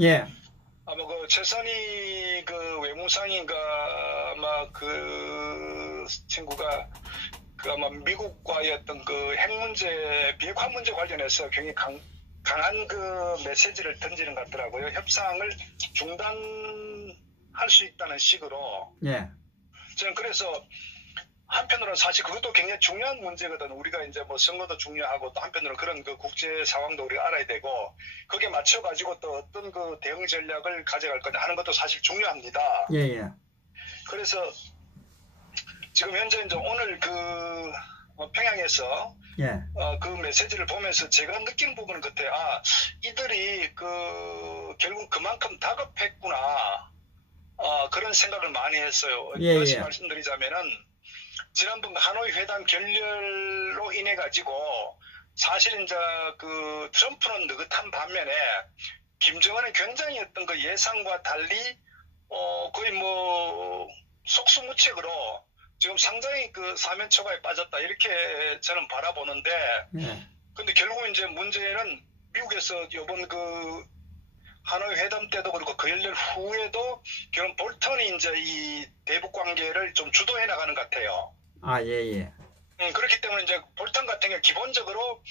예. 아마 그 최선희 그 외무상인가 아마 그 친구가 그 아마 미국과의 어떤 그 핵 문제, 비핵화 문제 관련해서 굉장히 강한 그 메시지를 던지는 것 같더라고요. 협상을 중단할 수 있다는 식으로. 예. 저는 그래서 한편으로는 사실 그것도 굉장히 중요한 문제거든. 우리가 이제 뭐 선거도 중요하고 또 한편으로는 그런 그 국제 상황도 우리가 알아야 되고 거기에 맞춰가지고 또 어떤 그 대응 전략을 가져갈 거냐 하는 것도 사실 중요합니다. 예, 예. 그래서 지금 현재 이제 오늘 그 평양에서 예. 그 메시지를 보면서 제가 느낀 부분은 그때 이들이 그 결국 그만큼 다급했구나 그런 생각을 많이 했어요. 예, 다시 예. 말씀드리자면은 지난번 하노이 회담 결렬로 인해 가지고 사실 이제 그 트럼프는 느긋한 반면에 김정은은 굉장히 어떤 그 예상과 달리 거의 뭐 속수무책으로 지금 상당히 그 사면초가에 빠졌다 이렇게 저는 바라보는데 예. 근데 결국 이제 문제는 미국에서 이번 그 하노이 회담 때도 그렇고 그 열렬 후에도 결국 볼턴이 이제 이 대북 관계를 좀 주도해 나가는 것 같아요. 예, 예. 그렇기 때문에 이제 볼턴 같은 경우 기본적으로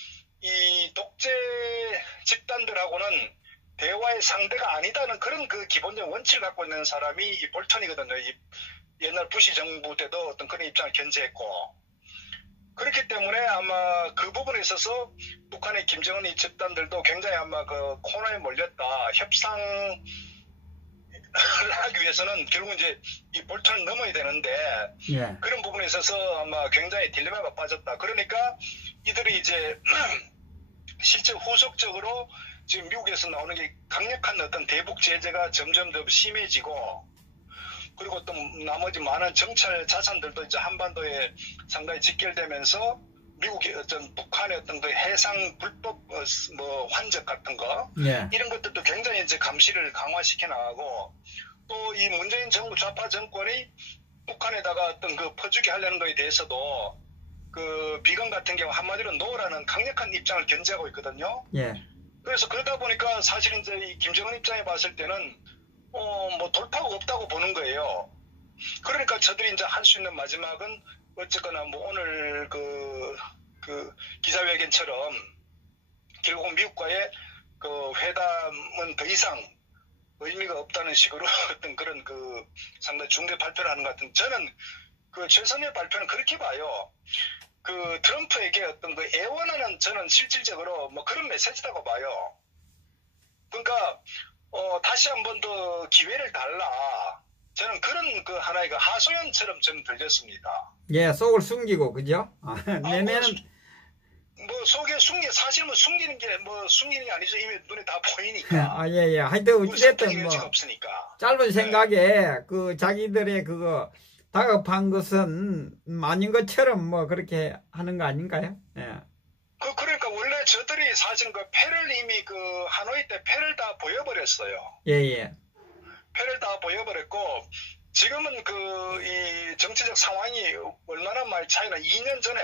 이 독재 집단들하고는 대화의 상대가 아니다는 그런 그 기본적 원칙을 갖고 있는 사람이 이 볼턴이거든요. 이 옛날 부시 정부 때도 어떤 그런 입장을 견지했고. 그렇기 때문에 아마 그 부분에 있어서 북한의 김정은 이 집단들도 굉장히 아마 그 코너에 몰렸다. 협상을 하기 위해서는 결국 이제 이 볼턴을 넘어야 되는데 예. 그런 부분에 있어서 아마 굉장히 딜레마가 빠졌다. 그러니까 이들이 이제 실제 후속적으로 지금 미국에서 나오는 게 강력한 어떤 대북 제재가 점점 더 심해지고 그리고 또 나머지 많은 정찰 자산들도 이제 한반도에 상당히 직결되면서 미국의 어떤 북한의 어떤 그 해상 불법 뭐 환적 같은 거 예. 이런 것들도 굉장히 이제 감시를 강화시켜 나가고 또 이 문재인 정부 좌파 정권이 북한에다가 어떤 그 퍼주기 하려는 거에 대해서도 그 비건 같은 경우 한마디로 노라는 강력한 입장을 견지하고 있거든요. 예. 그래서 그러다 보니까 사실 이제 이 김정은 입장에 봤을 때는 뭐 돌파가 없다고 보는 거예요. 그러니까 저들이 이제 할 수 있는 마지막은 어쨌거나 뭐 오늘 그 기자회견처럼 결국 미국과의 그 회담은 더 이상 의미가 없다는 식으로 어떤 그런 그 상당히 중대 발표를 하는 것 같은 저는 그 최선의 발표는 그렇게 봐요. 그 트럼프에게 어떤 그 애원하는 저는 실질적으로 뭐 그런 메시지라고 봐요. 그러니까 다시 한 번 더 기회를 달라. 저는 그런 그 하나의 그 하소연처럼 저는 들렸습니다. 예, 속을 숨기고, 그죠? 내면은, 뭐 속에 사실 뭐 숨기는 게 아니죠. 이미 눈에 다 보이니까. 예, 예. 하여튼, 어찌됐든 뭐, 없으니까. 짧은 생각에, 그, 자기들의 그거, 다급한 것은 아닌 것처럼 뭐, 그렇게 하는 거 아닌가요? 예. 그러니까 원래 저들이 사실 그 패를 이미 그 하노이 때 패를 다 보여버렸어요. 예, 예. 패를 다 보여버렸고 지금은 그 이 정치적 상황이 얼마나 많이 차이나 2년 전에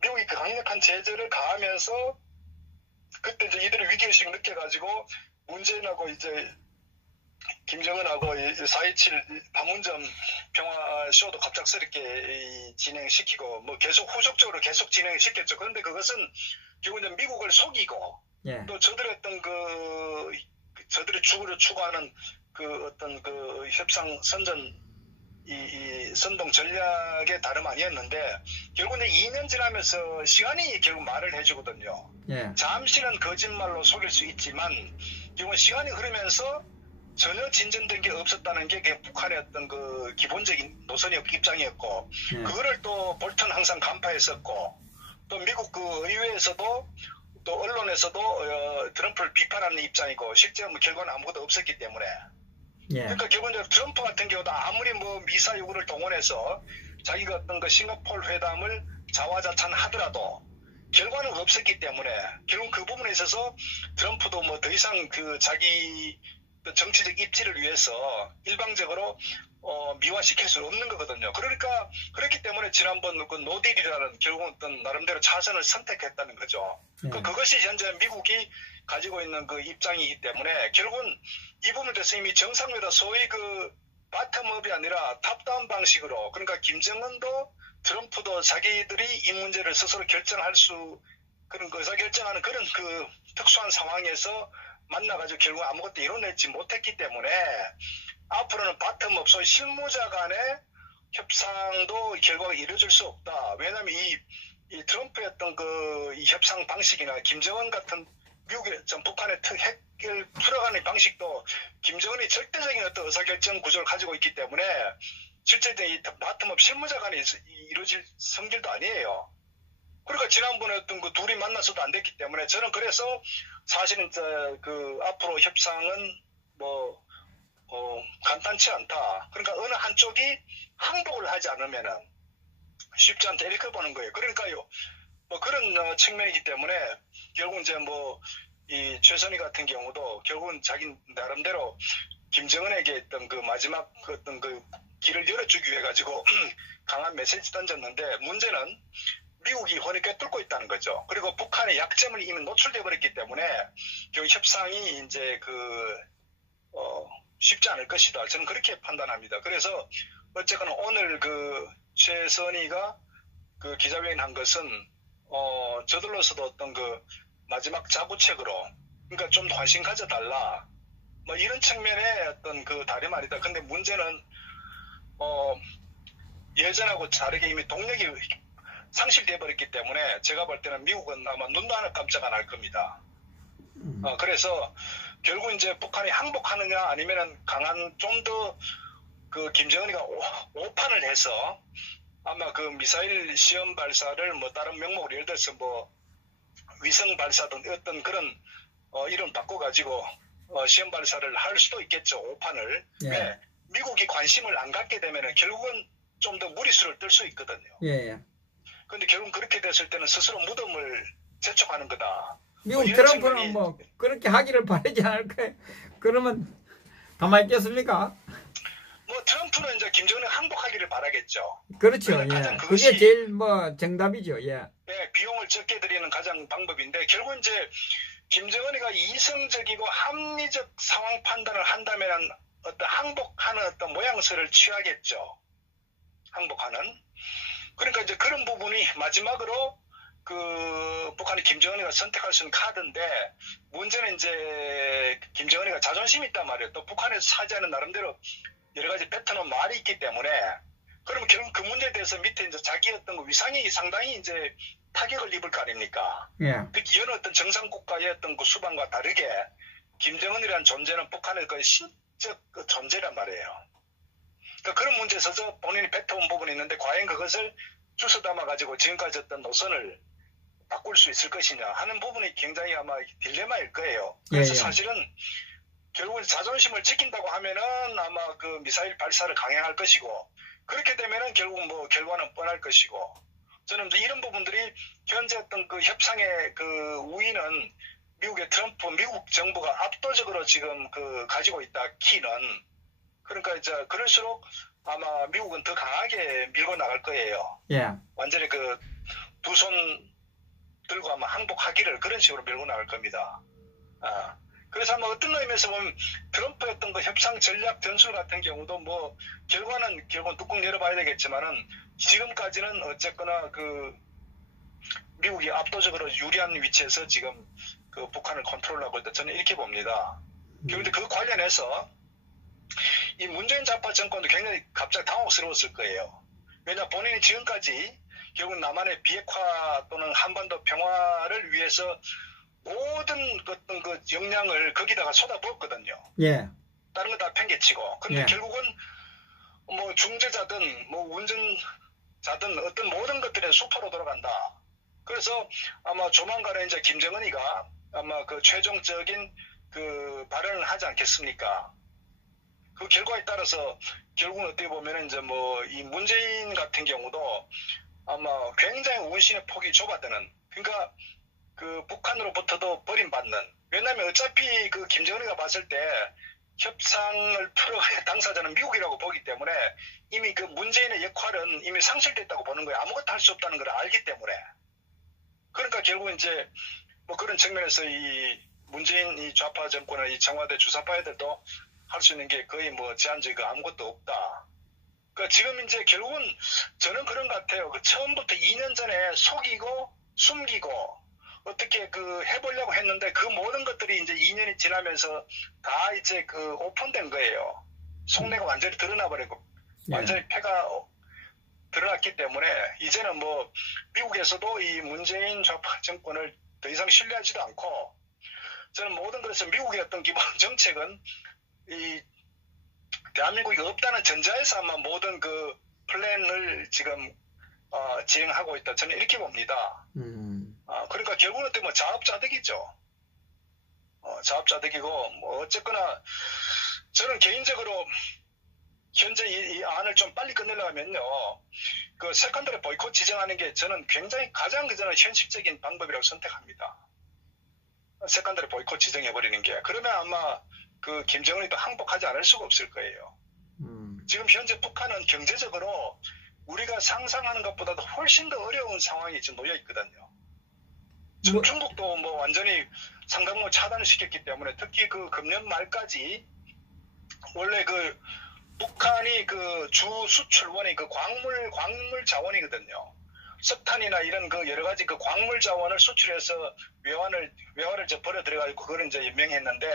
미국이 강력한 제재를 가하면서 그때 이제 이들이 위기의식을 느껴가지고 문재인하고 이제 김정은하고 4.27 판문점 평화쇼도 갑작스럽게 진행시키고 뭐 계속 후속적으로 계속 진행시켰죠. 그런데 그것은 결국 이제 미국을 속이고 예. 또 저들의 어떤 저들이 추구하는 그 어떤 그 협상 선전 이 선동 전략의 다름 아니었는데 결국 이제 2년 지나면서 시간이 결국 말을 해주거든요. 예. 잠시는 거짓말로 속일 수 있지만 결국 시간이 흐르면서 전혀 진전된 게 없었다는 게 그냥 북한의 어떤 그 기본적인 노선이었고 입장이었고 그거를 또 볼턴 항상 간파했었고 또 미국 그 의회에서도 또 언론에서도 트럼프를 비판하는 입장이고 실제 뭐 결과는 아무것도 없었기 때문에 예. 그러니까 결국은 트럼프 같은 경우도 아무리 뭐 미사 요구를 동원해서 자기가 어떤 그 싱가포르 회담을 자화자찬하더라도 결과는 없었기 때문에 결국 그 부분에 있어서 트럼프도 뭐 더 이상 그 자기 정치적 입지를 위해서 일방적으로 미화시킬 수 없는 거거든요. 그러니까 그렇기 때문에 지난번 그 노딜이라는 결국은 어떤 나름대로 차선을 선택했다는 거죠. 그것이 현재 미국이 가지고 있는 그 입장이기 때문에 결국은 이 부분에 대해서 이미 정상회담 소위 그 바텀업이 아니라 탑다운 방식으로 그러니까 김정은도 트럼프도 자기들이 이 문제를 스스로 결정할 수 그런 의사결정하는 그런 그 특수한 상황에서 만나가지고 결국 아무것도 이뤄내지 못했기 때문에 앞으로는 바텀업 소위 실무자 간의 협상도 결과가 이루어질 수 없다. 왜냐하면 이 트럼프의 어떤 이 협상 방식이나 김정은 같은 미국의 전 북한의 핵을 풀어가는 방식도 김정은이 절대적인 어떤 의사결정 구조를 가지고 있기 때문에 실제 이 바텀업 실무자 간에 이루어질 성질도 아니에요. 그러니까 지난번에 어떤 그 둘이 만나서도 안 됐기 때문에 저는 그래서 사실은 그 앞으로 협상은 뭐 간단치 않다. 그러니까 어느 한쪽이 항복을 하지 않으면은 쉽지 않다 이렇게 보는 거예요. 그러니까요. 뭐 그런 측면이기 때문에 결국 이제 뭐 이 최선희 같은 경우도 결국은 자기 나름대로 김정은에게 했던 그 마지막 어떤 그 길을 열어주기 위해 가지고 강한 메시지 던졌는데 문제는 미국이 혼이 꿰뚫고 있다는 거죠. 그리고 북한의 약점을 이미 노출돼 버렸기 때문에 결국 협상이 이제 쉽지 않을 것이다. 저는 그렇게 판단합니다. 그래서 어쨌거나 오늘 그 최선희가 그 기자회견 한 것은 저들로서도 어떤 그 마지막 자구책으로 그러니까 좀 더 관심 가져달라. 뭐 이런 측면의 어떤 그 다름 아니다. 근데 문제는 예전하고 다르게 이미 동력이 상실돼 버렸기 때문에 제가 볼 때는 미국은 아마 눈도 하나 깜짝 안 할 겁니다. 그래서 결국 이제 북한이 항복하느냐 아니면은 강한 좀 더 그 김정은이가 오판을 해서 아마 그 미사일 시험 발사를 뭐 다른 명목으로 예를 들어서 뭐 위성 발사든 어떤 그런 이름 바꿔가지고 시험 발사를 할 수도 있겠죠. 오판을. 예. 네. 미국이 관심을 안 갖게 되면은 결국은 좀 더 무리수를 뜰 수 있거든요. 예. 근데 결국 그렇게 됐을 때는 스스로 무덤을 재촉하는 거다. 미국 트럼프는 뭐 그렇게 하기를 바라지 않을까요? 그러면 가만히 있겠습니까? 뭐 트럼프는 이제 김정은이 항복하기를 바라겠죠. 그렇죠. 예. 그게 제일 뭐 정답이죠. 예. 네, 비용을 적게 들이는 가장 방법인데 결국 이제 김정은이가 이성적이고 합리적 상황 판단을 한다면 어떤 항복하는 어떤 모양새를 취하겠죠. 항복하는. 그러니까 이제 그런 부분이 마지막으로 그 북한이 김정은이가 선택할 수 있는 카드인데 문제는 이제 김정은이가 자존심이 있단 말이에요. 또 북한에서 차지하는 나름대로 여러 가지 뱉어놓은 말이 있기 때문에 그러면 결국 그 문제에 대해서 밑에 이제 자기 어떤 위상이 상당히 이제 타격을 입을 거 아닙니까? 예. 특히 여느 어떤 정상국가의 어떤 그 수반과 다르게 김정은이라는 존재는 북한의 그 신적 그 존재란 말이에요. 그러니까 그런 문제에서 본인이 뱉어온 부분이 있는데 과연 그것을 주워 담아가지고 지금까지 어떤 노선을 바꿀 수 있을 것이냐 하는 부분이 굉장히 아마 딜레마일 거예요. 그래서 사실은 결국은 자존심을 지킨다고 하면은 아마 그 미사일 발사를 강행할 것이고 그렇게 되면은 결국 뭐 결과는 뻔할 것이고 저는 이런 부분들이 현재 어떤 그 협상의 그 우위는 미국의 트럼프 미국 정부가 압도적으로 지금 그 가지고 있다 키는 그러니까 이제 그럴수록 아마 미국은 더 강하게 밀고 나갈 거예요. 예. 완전히 그 두 손 들고 아마 항복하기를 그런 식으로 밀고 나갈 겁니다. 그래서 아마 어떤 의미에서 보면 트럼프의 어떤 그 협상 전략 전술 같은 경우도 뭐 결과는 결국은 뚜껑 열어봐야 되겠지만은 지금까지는 어쨌거나 그 미국이 압도적으로 유리한 위치에서 지금 그 북한을 컨트롤하고 있다. 저는 이렇게 봅니다. 그런데 그 관련해서 이 문재인 좌파 정권도 굉장히 갑자기 당혹스러웠을 거예요. 왜냐 본인이 지금까지 결국 남한의 비핵화 또는 한반도 평화를 위해서 모든 어떤 그 역량을 거기다가 쏟아부었거든요. 예. 다른 거 다 팽개치고. 근데 예. 결국은 뭐 중재자든 뭐 운전자든 어떤 모든 것들의 수포로 돌아간다. 그래서 아마 조만간에 이제 김정은이가 아마 그 최종적인 그 발언을 하지 않겠습니까? 그 결과에 따라서 결국은 어떻게 보면은 이제 뭐 이 문재인 같은 경우도 아마 굉장히 운신의 폭이 좁아드는 그러니까 그 북한으로부터도 버림받는 왜냐하면 어차피 그 김정은이가 봤을 때 협상을 풀어갈 당사자는 미국이라고 보기 때문에 이미 그 문재인의 역할은 이미 상실됐다고 보는 거예요. 아무것도 할 수 없다는 걸 알기 때문에 그러니까 결국 이제 뭐 그런 측면에서 이 문재인 이 좌파 정권의 이 청와대 주사파애들도 할 수 있는 게 거의 뭐 제한적이고 아무것도 없다. 그 지금 이제 결국은 저는 그런 것 같아요. 그 처음부터 2년 전에 속이고 숨기고 어떻게 그 해보려고 했는데 그 모든 것들이 이제 2년이 지나면서 다 이제 그 오픈된 거예요. 속내가 완전히 드러나버리고 완전히 패가 드러났기 때문에 이제는 뭐 미국에서도 이 문재인 좌파 정권을 더 이상 신뢰하지도 않고 저는 모든 것에서 미국의 어떤 기본 정책은 이 대한민국이 없다는 전자에서 아마 모든 그 플랜을 지금 진행하고 있다. 저는 이렇게 봅니다. 그러니까 결국은 또 뭐 자업자득이죠. 자업자득이고 뭐 어쨌거나 저는 개인적으로 현재 이 안을 좀 빨리 끝내려면요. 그 세컨더리 보이콧 지정하는 게 저는 굉장히 가장 저는 현실적인 방법이라고 선택합니다. 세컨더리 보이콧 지정해버리는 게. 그러면 아마 그 김정은이 또 항복하지 않을 수가 없을 거예요. 지금 현재 북한은 경제적으로 우리가 상상하는 것보다도 훨씬 더 어려운 상황이 지금 놓여 있거든요. 지금 중국도 뭐 완전히 상강로 차단을 시켰기 때문에 특히 그 금년 말까지 원래 그 북한이 그 주 수출원이 그 광물 자원이거든요. 석탄이나 이런 그 여러 가지 그 광물 자원을 수출해서 외환을 저 버려 들어가지고 그걸 이제 연명했는데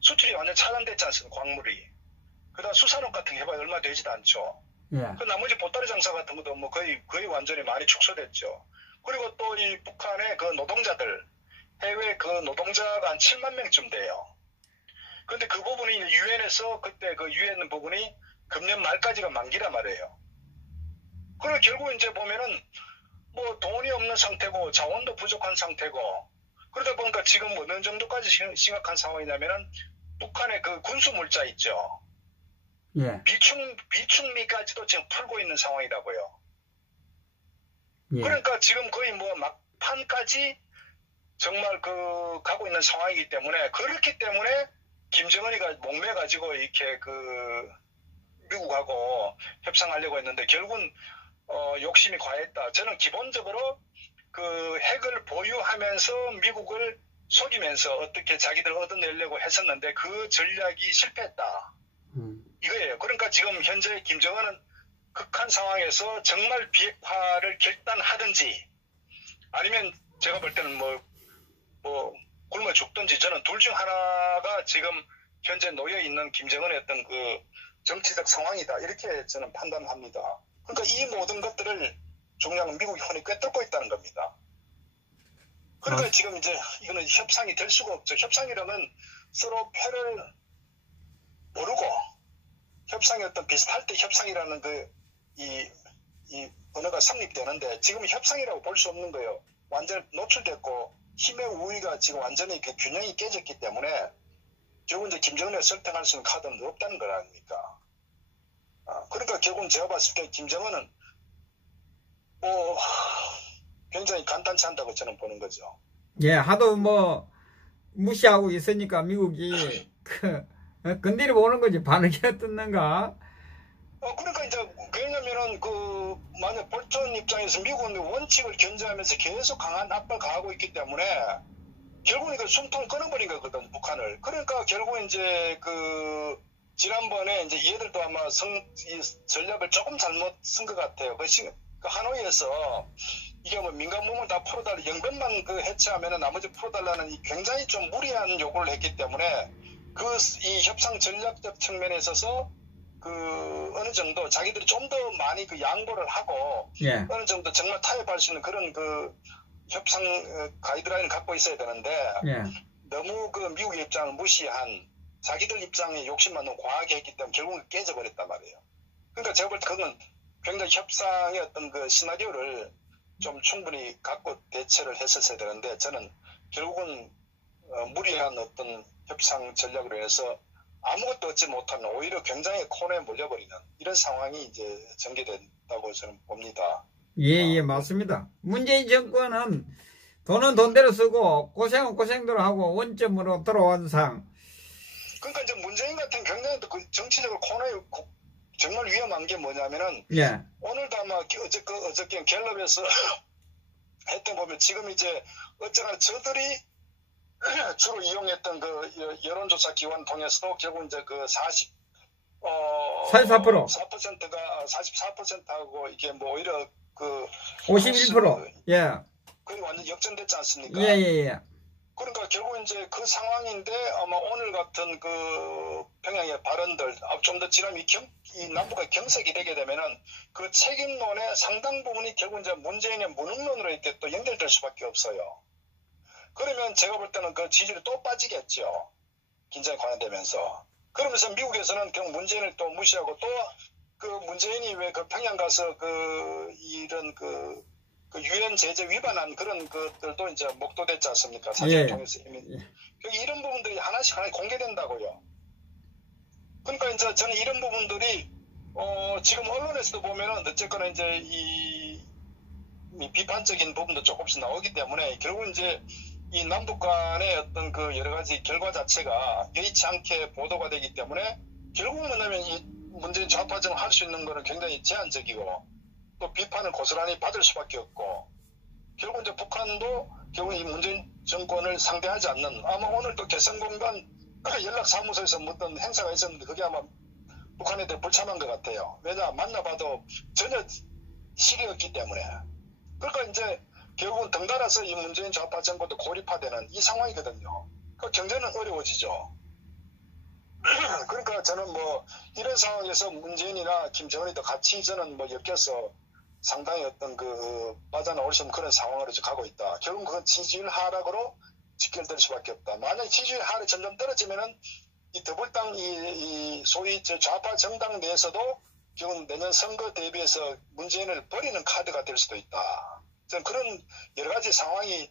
수출이 완전 차단됐지 않습니까? 광물이. 그다음 수산업 같은 게 해봐야 얼마 되지도 않죠. 그 나머지 보따리 장사 같은 것도 뭐 거의 완전히 많이 축소됐죠. 그리고 또 이 북한의 그 노동자들 해외 그 노동자가 한 7만 명쯤 돼요. 근데 그 부분이 유엔에서 그때 그 유엔 부분이 금년 말까지가 만기란 말이에요. 그리고 결국 이제 보면은 뭐 돈이 없는 상태고 자원도 부족한 상태고 그러다 보니까 지금 어느 정도까지 심각한 상황이냐면은 북한의 그 군수 물자 있죠. 비축미까지도 지금 풀고 있는 상황이라고요. 그러니까 지금 거의 뭐 막판까지 정말 그 가고 있는 상황이기 때문에 그렇기 때문에 김정은이가 목매가지고 이렇게 그 미국하고 협상하려고 했는데 결국은 욕심이 과했다. 저는 기본적으로 그 핵을 보유하면서 미국을 속이면서 어떻게 자기들 얻어내려고 했었는데 그 전략이 실패했다. 이거예요. 그러니까 지금 현재 김정은은 극한 상황에서 정말 비핵화를 결단하든지 아니면 제가 볼 때는 뭐 굶어 죽든지 저는 둘 중 하나가 지금 현재 놓여 있는 김정은의 어떤 그 정치적 상황이다. 이렇게 저는 판단합니다. 그러니까 이 모든 것들을 중요한 미국이 혼이 꿰뚫고 있다는 겁니다. 그러니까 지금 이제 이거는 협상이 될 수가 없죠. 협상이라면 서로 패를 모르고 협상이 어떤 비슷할 때 협상이라는 이 언어가 성립되는데 지금 협상이라고 볼 수 없는 거예요. 완전히 노출됐고 힘의 우위가 지금 완전히 그 균형이 깨졌기 때문에 결국 이제 김정은을 설득할 수 있는 카드는 없다는 거 아닙니까? 그러니까 결국은 제가 봤을 때 김정은은 굉장히 간단치 않다고 저는 보는 거죠. 예, 하도 뭐 무시하고 있으니까 미국이 건드려 보는 거지 반응이 어떻는가? 그러니까 이제 왜냐면은 만약 볼턴 입장에서 미국은 원칙을 견제하면서 계속 강한 압박을 가하고 있기 때문에 결국은 이거 숨통을 끊어버린 거거든 북한을. 그러니까 결국 이제 지난번에 이제 얘들도 아마 이 전략을 조금 잘못 쓴 것 같아요. 그 하노이에서 이게 뭐 민간 부문 다 풀어달라 영변만 해체하면은 나머지 풀어달라는 이 굉장히 좀 무리한 요구를 했기 때문에 이 협상 전략적 측면에 있어서 어느 정도 자기들이 좀 더 많이 양보를 하고 어느 정도 정말 타협할 수 있는 그런 협상 가이드라인을 갖고 있어야 되는데 너무 미국의 입장을 무시한 자기들 입장에 욕심만 너무 과하게 했기 때문에 결국은 깨져버렸단 말이에요. 그러니까 제가 볼 때 그건 굉장히 협상의 어떤 시나리오를 좀 충분히 갖고 대처를 했었어야 되는데 저는 결국은 무리한 어떤 협상 전략으로 해서 아무것도 얻지 못하는 오히려 굉장히 코너에 몰려버리는 이런 상황이 이제 전개된다고 저는 봅니다. 예, 맞습니다. 문재인 정권은 돈은 돈대로 쓰고 고생은 고생대로 하고 원점으로 돌아온 상. 그러니까 이제 문재인 같은 굉장히 정치적으로 코너에 정말 위험한 게 뭐냐면은 오늘도 아마 어저께 갤럽에서 했던 보면 지금 이제 어쩌나 저들이 주로 이용했던 그 여론조사 기관 통해서도 결국 이제 그 44%. 4%가 44%하고 이게 뭐 오히려 그 51%. 예. 거의 완전 역전됐지 않습니까? 예, 예, 예. 그러니까 결국 이제 그 상황인데 아마 오늘 같은 그 평양의 발언들, 좀 더 지나면 이 남북의 경색이 되게 되면은 그 책임론의 상당 부분이 결국 이제 문재인의 무능론으로 이렇게 또 연결될 수밖에 없어요. 그러면 제가 볼 때는 그 지지율이 또 빠지겠죠. 긴장이 관련되면서. 그러면서 미국에서는 결국 문재인을 또 무시하고 또 그 문재인이 왜 그 평양 가서 그 이런 그 유엔 제재 위반한 그런 것들도 이제 목도됐지 않습니까? 사진을 예. 통해서 이미. 이런 부분들이 하나씩 공개된다고요. 그러니까 이제 저는 이런 부분들이 지금 언론에서도 보면은 어쨌거나 이제 이 비판적인 부분도 조금씩 나오기 때문에 결국 이제 이 남북 간의 어떤 그 여러 가지 결과 자체가 여의치 않게 보도가 되기 때문에 결국은 뭐냐면 이 문재인 좌파정을 할 수 있는 거는 굉장히 제한적이고 또 비판을 고스란히 받을 수밖에 없고 결국 이제 북한도 결국 이 문재인 정권을 상대하지 않는 아마 오늘 또 개성공단 연락사무소에서 어떤 행사가 있었는데 그게 아마 북한에 대해 불참한 것 같아요. 왜냐 만나봐도 전혀 실이 없기 때문에. 그러니까 이제 결국은 덩달아서 이 문재인 좌파 정권도 고립화되는 이 상황이거든요. 그 경제는 어려워지죠. 그러니까 저는 뭐 이런 상황에서 문재인이나 김정은이도 같이 저는 뭐 엮여서 상당히 어떤 그 빠져나올 수 없는 그런 상황으로 가고 있다. 결국은 그건 지지율 하락으로 직결될 수밖에 없다. 만약 지지율 하락이 점점 떨어지면은 이 더불당 이 소위 좌파 정당 내에서도 결국 내년 선거 대비해서 문재인을 버리는 카드가 될 수도 있다. 저는 그런 여러 가지 상황이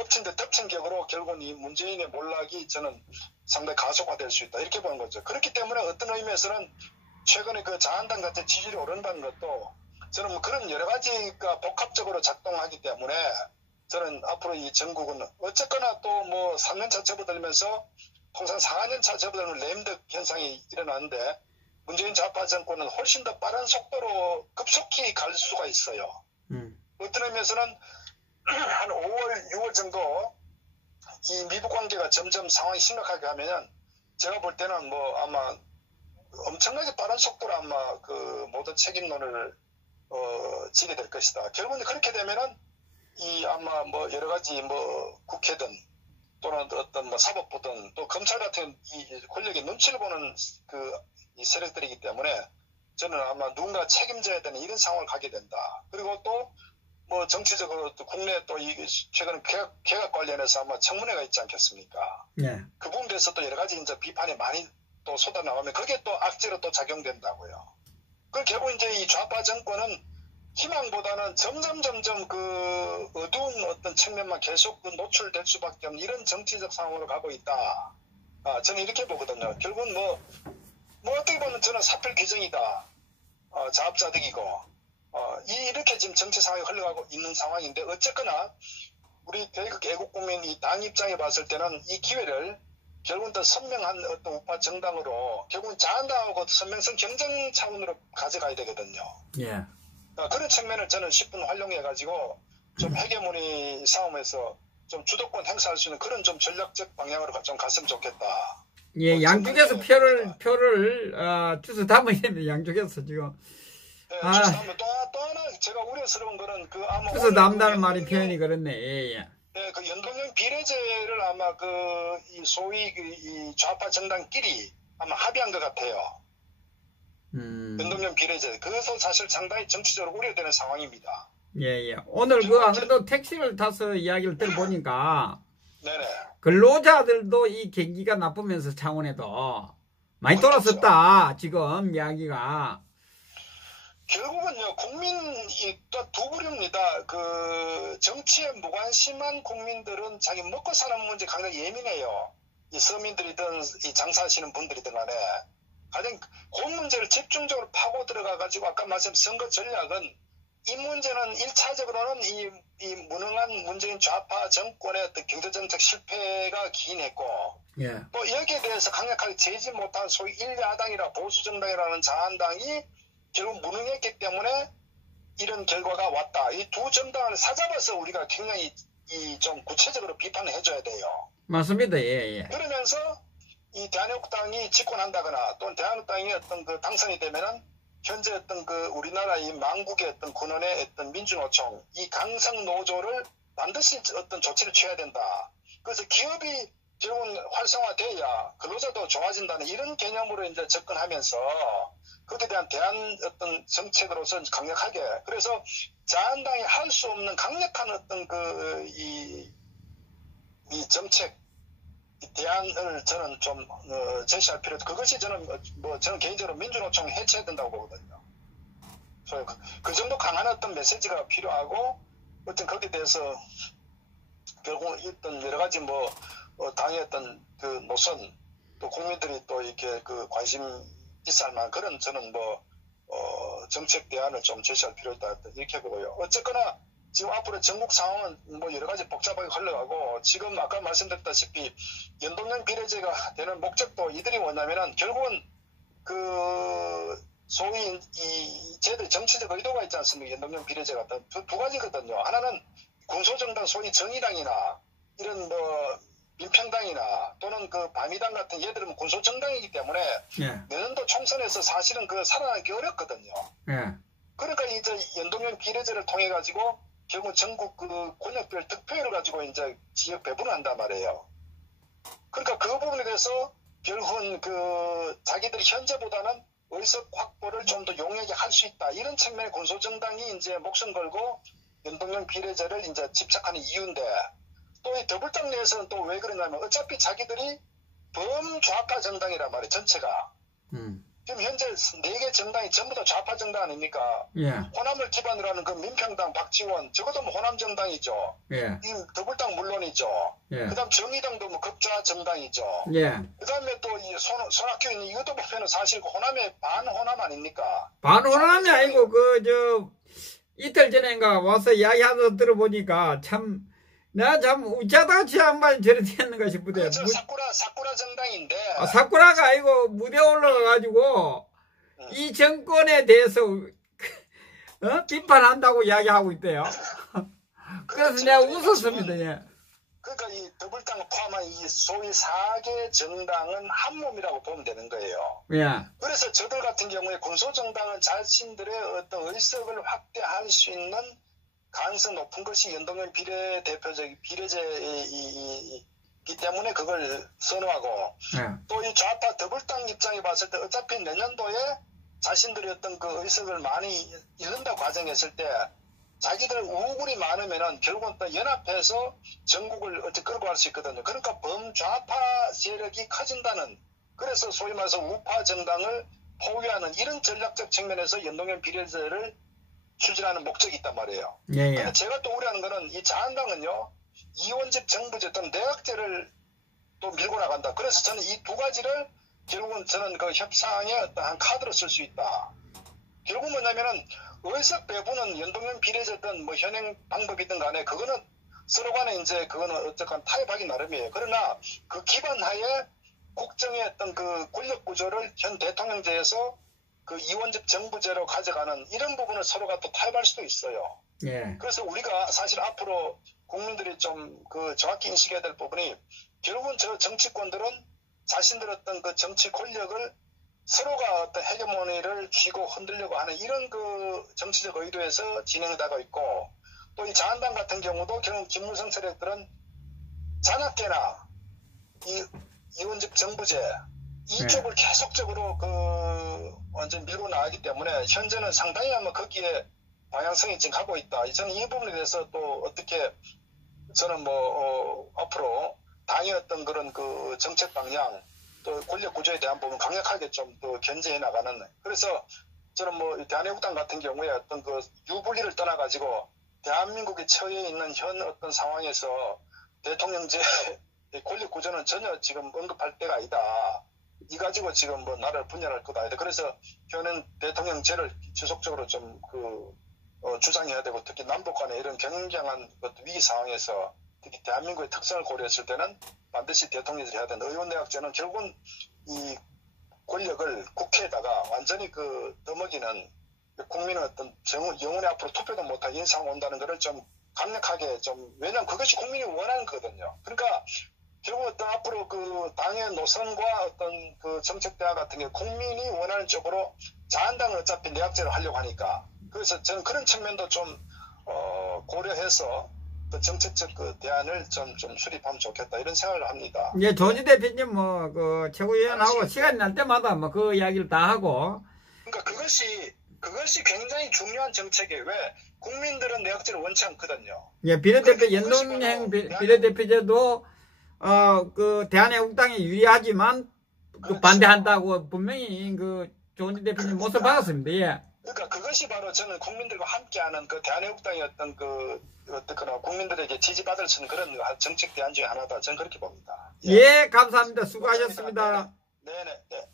엎친 데 덮친 격으로 결국은 이 문재인의 몰락이 저는 상당히 가속화될 수 있다. 이렇게 보는 거죠. 그렇기 때문에 어떤 의미에서는 최근에 그 자한당 같은 지지율이 오른다는 것도 저는 뭐 그런 여러 가지가 복합적으로 작동하기 때문에 저는 앞으로 이 전국은 어쨌거나 또 뭐 3년차 접어들면서 통상 4년차 접어들면 램덕 현상이 일어나는데 문재인 좌파 정권은 훨씬 더 빠른 속도로 급속히 갈 수가 있어요. 어떤 의미에서는 한 5월, 6월 정도 이 미북 관계가 점점 상황이 심각하게 하면은 제가 볼 때는 뭐 아마 엄청나게 빠른 속도로 아마 그 모든 책임론을 지게 될 것이다. 결국은 그렇게 되면은 이 아마 뭐 여러 가지 뭐 국회든 또는 어떤 뭐 사법부든 또 검찰 같은 이 권력의 눈치를 보는 이 세력들이기 때문에 저는 아마 누군가 책임져야 되는 이런 상황을 가게 된다. 그리고 또 뭐 정치적으로 또 국내 또 이 최근 개각 관련해서 아마 청문회가 있지 않겠습니까? 예. 그 부분에 대해서 또 여러 가지 이제 비판이 많이 또 쏟아나오면 그게 또 악재로 또 작용된다고요. 그 결국 이제 이 좌파 정권은 희망보다는 점점 그 어두운 어떤 측면만 계속 노출될 수밖에 없는 이런 정치적 상황으로 가고 있다. 저는 이렇게 보거든요. 결국은 뭐 어떻게 보면 저는 사필 규정이다. 자업자득이고 이렇게 지금 정치 상황이 흘러가고 있는 상황인데 어쨌거나 우리 대국 애국국민 이 당 입장에 봤을 때는 이 기회를 결국은 더 선명한 어떤 우파 정당으로 결국은 자한당하고 선명성 경쟁 차원으로 가져가야 되거든요. 예. 그런 측면을 저는 10분 활용해가지고 좀 헤게모니 싸움에서 좀 주도권 행사할 수 있는 그런 좀 전략적 방향으로 좀 갔으면 좋겠다. 예, 양쪽에서 표를 주워 담아야 되는데 양쪽에서 지금. 네, 또 하나 제가 우려스러운 거는 그 아마 주워 담다는 말이 표현이 그렇네. 예. 네, 그 연동형 비례제를 아마 이 소위 이 좌파 정당끼리 아마 합의한 것 같아요. 연동형 비례제. 그것도 사실 상당히 정치적으로 우려되는 상황입니다. 예. 오늘 안 그래도 택시를 타서 이야기를 들어보니까 네네. 근로자들도 이 경기가 나쁘면서 창원에도 많이 돌았었다. 지금 이야기가. 결국은요, 국민이 또 두 부류입니다. 그 정치에 무관심한 국민들은 자기 먹고 사는 문제 굉장히 예민해요. 이 서민들이든 이 장사하시는 분들이든 간에 가장 그 문제를 집중적으로 파고 들어가가지고 아까 말씀 선거 전략은 이 문제는 1차적으로는 이 무능한 문재인 좌파 정권의 어떤 경제정책 실패가 기인했고 예. 또 여기에 대해서 강력하게 제지 못한 소위 1야당이나 보수정당이라는 자한당이 결국 무능했기 때문에 이런 결과가 왔다. 이 두 정당을 사잡아서 우리가 굉장히 이 좀 구체적으로 비판을 해줘야 돼요. 맞습니다. 예, 예. 그러면서 이 대한민국당이 집권한다거나 또는 대한민국당이 어떤 그 당선이 되면은 현재 어떤 그 우리나라의 망국의 어떤 군원의 어떤 민주노총 이 강성 노조를 반드시 어떤 조치를 취해야 된다. 그래서 기업이 결국은 활성화돼야 근로자도 좋아진다는 이런 개념으로 이제 접근하면서 거기에 대한 대안 어떤 정책으로서 강력하게 그래서 자한당이 할 수 없는 강력한 어떤 그 이 정책 대안을 저는 좀 제시할 필요도 그것이 저는 저는 개인적으로 민주노총 해체해야 된다고 보거든요. 그래서 그 정도 강한 어떤 메시지가 필요하고 어떤 거기에 대해서 결국 어떤 여러 가지 당의 어떤 그 노선 또 국민들이 또 이렇게 그 관심 있을 만한 그런 저는 정책 대안을 좀 제시할 필요가 있다 이렇게 보고요. 어쨌거나 지금 앞으로 전국 상황은 여러 가지 복잡하게 흘러가고 지금 아까 말씀드렸다시피 연동형 비례제가 되는 목적도 이들이 뭐냐면은 결국은 그 소위 이 제들 정치적 의도가 있지 않습니까? 연동형 비례제가 두 가지거든요. 하나는 군소정당 소위 정의당이나 이런 민평당이나 또는 그 바미당 같은 얘들은 군소정당이기 때문에 예. 내년도 총선에서 사실은 그 살아나기 어렵거든요. 예. 그러니까 이제 연동형 비례제를 통해 가지고 결국 전국 그 권역별 득표율을 가지고 이제 지역 배분을 한단 말이에요. 그러니까 그 부분에 대해서 결국은 그 자기들이 현재보다는 의석 확보를 좀 더 용이하게 할 수 있다. 이런 측면의 군소정당이 이제 목숨 걸고 연동형 비례제를 이제 집착하는 이유인데 또 이 더불당 내에서는 또 왜 그러냐면 어차피 자기들이 범좌파 정당이란 말이에요. 전체가. 지금 현재 4개 정당이 전부 다 좌파 정당 아닙니까? 예. 호남을 기반으로 하는 그 민평당 박지원 적어도 호남 정당이죠. 예. 이 더불당 물론이죠. 예. 그다음 정의당도 극좌 정당이죠. 예. 그다음에 또 이 손학규 있는 이것도 보면은 사실 호남의 반호남 아닙니까? 반호남이 아니고 이틀 전에인가 와서 이야기하다 들어보니까 내가 참 우짜다치 한번 저렇게 했는가 싶은데. 그렇죠. 사쿠라 정당인데. 사쿠라가 아니고 무대에 올라가가지고 이 정권에 대해서 비판한다고 이야기하고 있대요. 그래서 내가 웃었습니다. 예. 그러니까 이 더불당을 포함한 이 소위 4개 정당은 한 몸이라고 보면 되는 거예요. 예. 그래서 저들 같은 경우에 군소정당은 자신들의 어떤 의석을 확대할 수 있는 가능성 높은 것이 연동형 비례제이기 때문에 그걸 선호하고 또 이 좌파 더불당 입장에 봤을 때 어차피 내년도에 자신들의 어떤 그 의석을 많이 잃는다 과정했을 때 자기들 우굴이 많으면은 결국은 또 연합해서 전국을 어떻게 끌고 갈 수 있거든요. 그러니까 범좌파 세력이 커진다는 그래서 소위 말해서 우파 정당을 포위하는 이런 전략적 측면에서 연동형 비례제를 추진하는 목적이 있단 말이에요. 예, 예. 근데 제가 또 우려하는 거는 이 자한당은요, 이원집 정부제 또는 내각제를 또 밀고 나간다. 그래서 저는 이 두 가지를 결국은 저는 그 협상의 어떤 한 카드로 쓸 수 있다. 결국 뭐냐면은 의석 배분은 연동형 비례제든 현행 방법이든 간에 그거는 서로 간에 이제 그거는 어쨌건 타협하기 나름이에요. 그러나 그 기반 하에 국정의 어떤 그 권력 구조를 현 대통령제에서 그 이원집 정부제로 가져가는 이런 부분을 서로가 또 타협할 수도 있어요. 예. 그래서 우리가 사실 앞으로 국민들이 좀 그 정확히 인식해야 될 부분이 결국은 저 정치권들은 자신들 어떤 그 정치 권력을 서로가 어떤 헤게모니를 쥐고 흔들려고 하는 이런 그 정치적 의도에서 진행되고 있고 또 이 자한당 같은 경우도 결국 김무성 세력들은 잔악계나 이원집 정부제 이쪽을 계속적으로 완전 밀고 나가기 때문에 현재는 상당히 아마 거기에 방향성이 지금 가고 있다. 저는 이 부분에 대해서 또 어떻게 저는 앞으로 당의 어떤 그런 그 정책 방향 또 권력 구조에 대한 부분 강력하게 좀 더 견제해 나가는. 그래서 저는 대한민국당 같은 경우에 어떤 그 유불리를 떠나가지고 대한민국에 처해 있는 현 어떤 상황에서 대통령제 권력 구조는 전혀 지금 언급할 때가 아니다. 이 가지고 지금 나라를 분열할 거다. 그래서 현행 대통령제를 지속적으로 좀 주장해야 되고 특히 남북 간의 이런 굉장한 위기 상황에서 특히 대한민국의 특성을 고려했을 때는 반드시 대통령제를 해야 된다. 의원내각제는 결국은 이 권력을 국회에다가 완전히 떠먹이는 국민의 어떤 영원히 앞으로 투표도 못할 인상 온다는 것을 좀 강력하게 좀, 왜냐면 그것이 국민이 원하는 거거든요. 그러니까 결국 어떤 앞으로 그 당의 노선과 어떤 그 정책 대화 같은 게 국민이 원하는 쪽으로 자한당은 어차피 내각제를 하려고 하니까, 그래서 저는 그런 측면도 좀 고려해서 그 정책적 그 대안을 좀 수립하면 좋겠다 이런 생각을 합니다. 예, 조지 대표님 뭐 그 최고위원하고 시간이 날 때마다 뭐 그 이야기를 다 하고. 그러니까 그것이 굉장히 중요한 정책이에요. 왜? 국민들은 내각제를 원치 않거든요. 예, 비례대표 연동형 비례대표제도 그 대한애국당이 유리하지만 그 그렇죠. 반대한다고 분명히 그 조지 대표님 모습 박았습니다. 예. 그러니까 그것이 바로 저는 국민들과 함께하는 그 대한애국당의 어떤 그 어떻거나 국민들에게 지지받을 수 있는 그런 정책 대안 중에 하나다. 저는 그렇게 봅니다. 예, 감사합니다. 수고하셨습니다. 네네. 네.